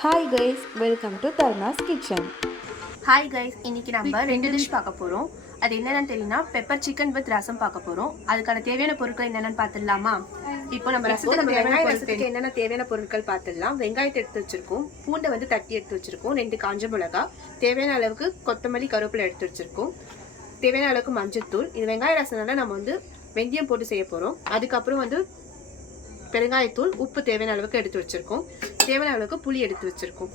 Hi guys, welcome to தர்னாஸ் kitchen. Hi guys, இன்னைக்கு நம்ம 2 டிஷ் பார்க்க போகிறோம். அது என்னென்னு தெரியும்னா பெப்பர் சிக்கன் வித் ரசம் பார்க்க போகிறோம். அதுக்கான தேவையான பொருட்கள் என்னென்னு பார்த்துடலாமா? இப்போ நம்ம ரசத்துக்கு என்னென்ன தேவையான பொருட்கள் பார்த்துடலாம். வெங்காயத்தை எடுத்து வச்சிருக்கோம், பூண்டை வந்து தட்டி எடுத்து வச்சிருக்கோம், 2 காஞ்ச மிளகா, தேவையான அளவுக்கு கொத்தமல்லி கருவேப்பிலை எடுத்து வச்சிருக்கோம், தேவையான அளவுக்கு மஞ்சத்தூள். இது வெங்காய ரசம்னால நம்ம வந்து வெந்தயம் போட்டு செய்ய போகிறோம். அதுக்கப்புறம் வந்து பெருங்காயத்தூள், உப்பு தேவையான அளவுக்கு எடுத்து வச்சிருக்கோம், தேவையான அளவுக்கு புளி எடுத்து வச்சிருக்கோம்.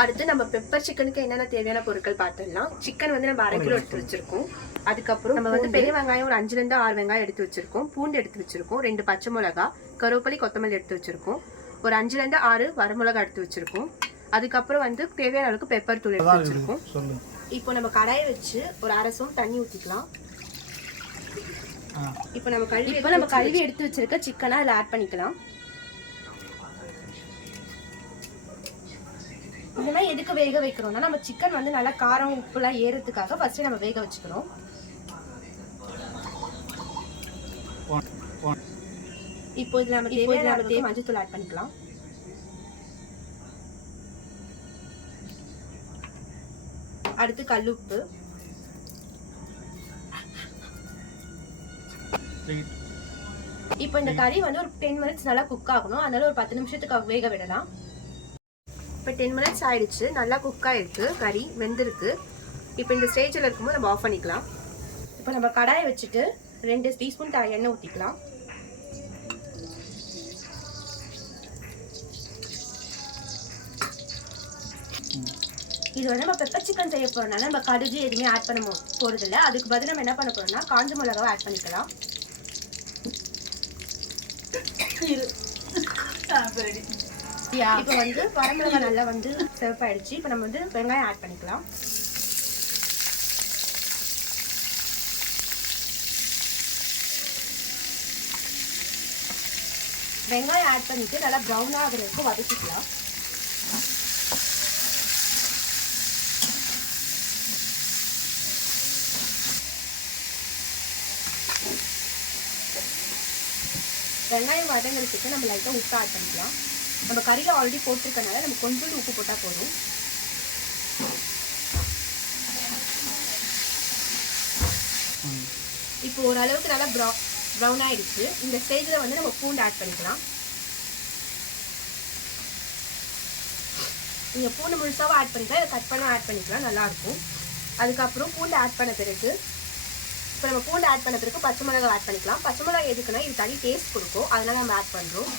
அடுத்து நம்ம பெப்பர் சிக்கனுக்கு என்னென்ன தேவையான பொருட்கள் பார்த்துடலாம். சிக்கன் வந்து நம்ம 1/2 கிலோ எடுத்து வச்சிருக்கோம். அதுக்கப்புறம் நம்ம வந்து பெரிய வெங்காயம் ஒரு 5 to 6 வெங்காயம் எடுத்து வச்சிருக்கோம், பூண்டு எடுத்து வச்சிருக்கோம், 2 பச்சை மிளகா, கருவேப்பிலை கொத்தமல்லி எடுத்து வச்சிருக்கோம், ஒரு 5 to 6 வரமிளகா எடுத்து வச்சிருக்கோம். அதுக்கப்புறம் வந்து தேவையான அளவுக்கு பெப்பர் தூள் எடுத்து வச்சிருக்கோம். இப்போ நம்ம கடாயை வச்சு ஒரு 1/2 ஸ்பூன் தண்ணி ஊற்றிக்கலாம். இப்போ நம்ம கழுவி எடுத்து வச்சிருக்க சிக்கனை அதில் ஆட் பண்ணிக்கலாம். இதெல்லாம் எதுக்கு வேக வைக்கிறோம்னா நம்ம சிக்கன் வந்து நல்லா காரம் உப்புலாம் ஏறதுக்காக ஃபர்ஸ்ட் நம்ம வேக வச்சுக்கிறோம். இப்போ இதில் நம்ம தேவையான மஞ்சள் ஆட் பண்ணிக்கலாம். அடுத்து கல்லுப்பு. இப்போ இந்த கறி வந்து ஒரு 10 minutes நல்லா குக் ஆகணும், அதனால ஒரு 10 நிமிஷத்துக்கு வேக விடலாம். இப்போ 10 minutes ஆயிடுச்சு, நல்லா குக் ஆயிருக்கு, கறி வெந்திருக்கு. இப்போ இந்த ஸ்டேஜில் இருக்கும்போது நம்ம ஆஃப் பண்ணிக்கலாம். இப்போ நம்ம கடாயை வச்சுட்டு 2 டீஸ்பூன் எண்ணெய் ஊற்றிக்கலாம். இது வந்து நம்ம பெப்பர் சிக்கன் செய்ய போறதுனால நம்ம கடுகு எதுவுமே ஆட் பண்ண போறதில்லை. அதுக்கு பதில் நம்ம என்ன பண்ண போறோம்னா காஞ்ச மிளகாவை ஆட் பண்ணிக்கலாம். இப்போ வந்து வரமிளகா நல்லா வந்து சிவப்பு ஆயிடுச்சு. இப்போ நம்ம வந்து வெங்காயம் ஆட் பண்ணிக்கலாம். வெங்காயம் ஆட் பண்ணிட்டு நல்லா ப்ரௌன் ஆகிற வரைக்கும் வதக்கிக்கலாம். வெங்காயம் வதங்கிறதுக்கு நம்ம லைட்டாக உப்பு ஆட் பண்ணிக்கலாம். நம்ம கறியில் ஆல்ரெடி போட்டிருக்கனால நம்ம கொஞ்சோண்டு உப்பு போட்டால் போதும். இப்போ ஓரளவுக்கு நல்லா ப்ரௌன் ஆயிடுச்சு. இந்த ஸ்டேஜில் வந்து நம்ம பூண்டு ஆட் பண்ணிக்கலாம். நீங்கள் பூண்டு முழுசாவும் ஆட் பண்ணிக்கலாம், இதை கட் பண்ண ஆட் பண்ணிக்கலாம், நல்லாயிருக்கும். அதுக்கப்புறம் பூண்டு ஆட் பண்ண பிறகு இப்போ நம்ம பூண்டு ஆட் பண்ண பிறகு பச்சை மிளகாய் ஆட் பண்ணிக்கலாம். பச்சை மிளகாய் எதுக்குன்னா இது தனி டேஸ்ட் கொடுக்கும், அதனால நம்ம ஆட் பண்ணுறோம்.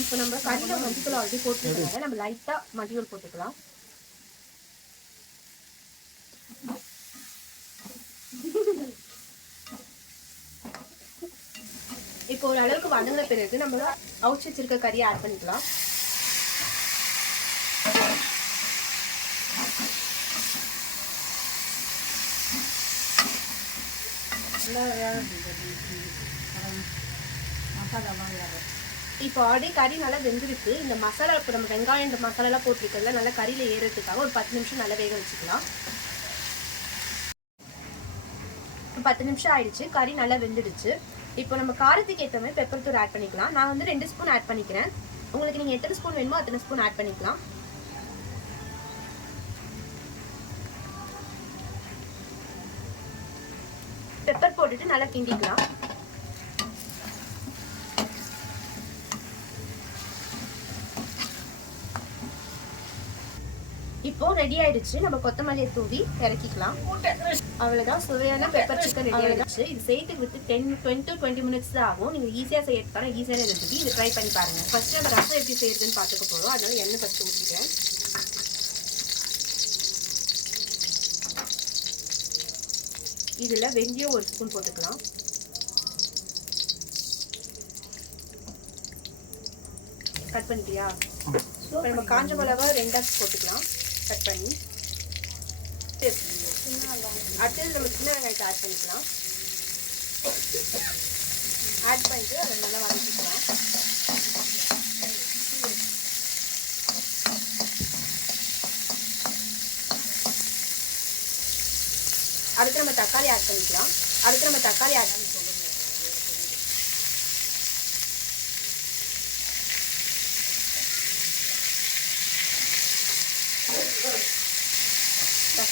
இப்போ நம்ம கறியில் மஞ்சள் ஆல்ரெடி போட்டுருக்கோம், நம்ம லைட்டாக மஞ்சள் போட்டுக்கலாம். இப்போ ஒரு அளவுக்கு வதங்கின பிறகு நம்ம அவுச்சு வச்சிருக்க கறியை ஆட் பண்ணிக்கலாம். இப்போ ஆல்ரெடி கறி நல்லா வெந்திருக்கு. இந்த மசாலா இப்போ நம்ம வெங்காயம் இந்த மசாலாலாம் போட்டிருக்கிறதுல நல்லா கறியில் ஏறுறதுக்காக ஒரு 10 நிமிஷம் நல்லா வேக வச்சுக்கலாம். 10 நிமிஷம் ஆயிடுச்சு, கறி நல்லா வெந்துடுச்சு. இப்போ நம்ம காரத்துக்கு ஏற்ற மாதிரி பெப்பர் தூள் ஆட் பண்ணிக்கலாம். நான் வந்து 2 ஸ்பூன் ஆட் பண்ணிக்கிறேன். உங்களுக்கு நீங்கள் எத்தனை ஸ்பூன் வேணுமோ அத்தனை ஸ்பூன் ஆட் பண்ணிக்கலாம். பெப்பர் போட்டுட்டு நல்லா கிண்டிக்கலாம். இப்போ ரெடி ஆயிடுச்சு, நம்ம கொத்தமல்லியை தூவி இறக்கிக்கலாம். அவ்வளோதான், சுவையான பெப்பர் சிக்கன் ரெடி ஆயிடுச்சு. இது செய்யறதுக்கு வித்து 10 to 20 minutes தான் ஆகும். நீங்கள் ஈஸியாக செய்யறதுக்கான ஈஸியான ரெசிபி, இது ட்ரை பண்ணி பாருங்க. ஃபர்ஸ்ட் நம்ம ரசம் எப்படி செய்யறதுன்னு பார்த்துக்க போகிறோம். அதனால எண்ணெய் ஃபர்ஸ்ட் ஊற்றிக்கிறேன். இதில் வெந்தயம் 1 ஸ்பூன் போட்டுக்கலாம். கட் பண்ணிட்டியா? இப்போ நம்ம காஞ்ச மிளகா 2 போட்டுக்கலாம் கட் பண்ணி. அடுத்தது நம்ம சின்ன வெங்காயத்தை ஆட் பண்ணிக்கலாம். ஆட் பண்ணிட்டு அதை நல்லா வதக்கிக்கலாம். அடுத்து நம்ம தக்காளி ஆட் பண்ணிக்கலாம்.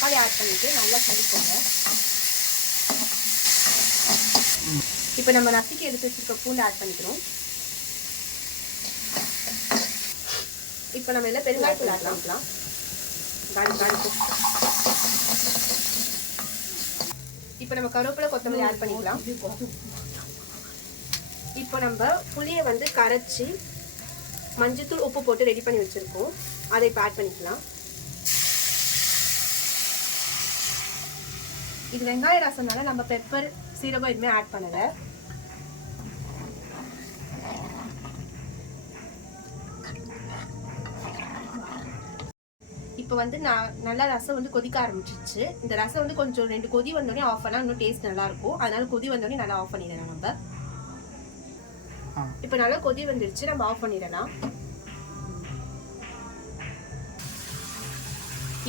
தக்காளி ஆட் பண்ணிட்டு நல்லா கிண்டிக்கோங்க. இப்போ நம்ம நசுக்கி எடுத்து வச்சிருக்க பூண்டு ஆட் பண்ணிக்கிறோம். இப்போ நம்ம எல்லாம் பெருங்காயத்தூள் ஆட் பண்ணிக்கலாம். இப்போ நம்ம கருவேப்பிலை கொத்தமல்லி ஆட் பண்ணிக்கலாம். இப்போ நம்ம புளியை வந்து கரைச்சி மஞ்சத்தூள் உப்பு போட்டு ரெடி பண்ணி வச்சுருக்கோம். அதை இப்போ ஆட் பண்ணிக்கலாம். இது வெங்காய ரசம்னால நம்ம பெப்பர் சீரகம் எதுவுமே ஆட் பண்ணலை. இப்போ வந்து நல்லா ரசம் வந்து கொதிக்க ஆரம்பிச்சிச்சு. இந்த ரசம் வந்து கொஞ்சம் 2 கொதி வந்தோடனே ஆஃப் பண்ணால் இன்னும் டேஸ்ட் நல்லாயிருக்கும். அதனால கொதி வந்தோடனே நல்லா ஆஃப் பண்ணிடலாம். நம்ம இப்போ நல்லா கொதி வந்துருச்சு, நம்ம ஆஃப் பண்ணிடலாம்.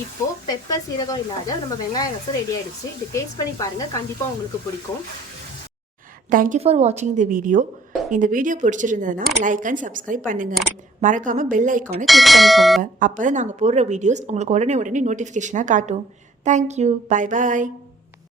இப்போ பெப்பர் சீரகம் இல்லாத நம்ம வெங்காய ரசம் ரெடி ஆயிடுச்சு. இது டேஸ்ட் பண்ணி பாருங்கள், கண்டிப்பாக உங்களுக்கு பிடிக்கும். தேங்க்யூ ஃபார் வாட்சிங் தி வீடியோ. இந்த வீடியோ பிடிச்சிருந்ததுன்னா லைக் அண்ட் சப்ஸ்கிரைப் பண்ணுங்கள். மறக்காமல் பெல் ஐக்கானை கிளிக் பண்ணிக்கோங்க. அப்போ தான் நாங்கள் போடுற வீடியோஸ் உங்களுக்கு உடனே நோட்டிஃபிகேஷனாக காட்டும். தேங்க்யூ. Bye bye.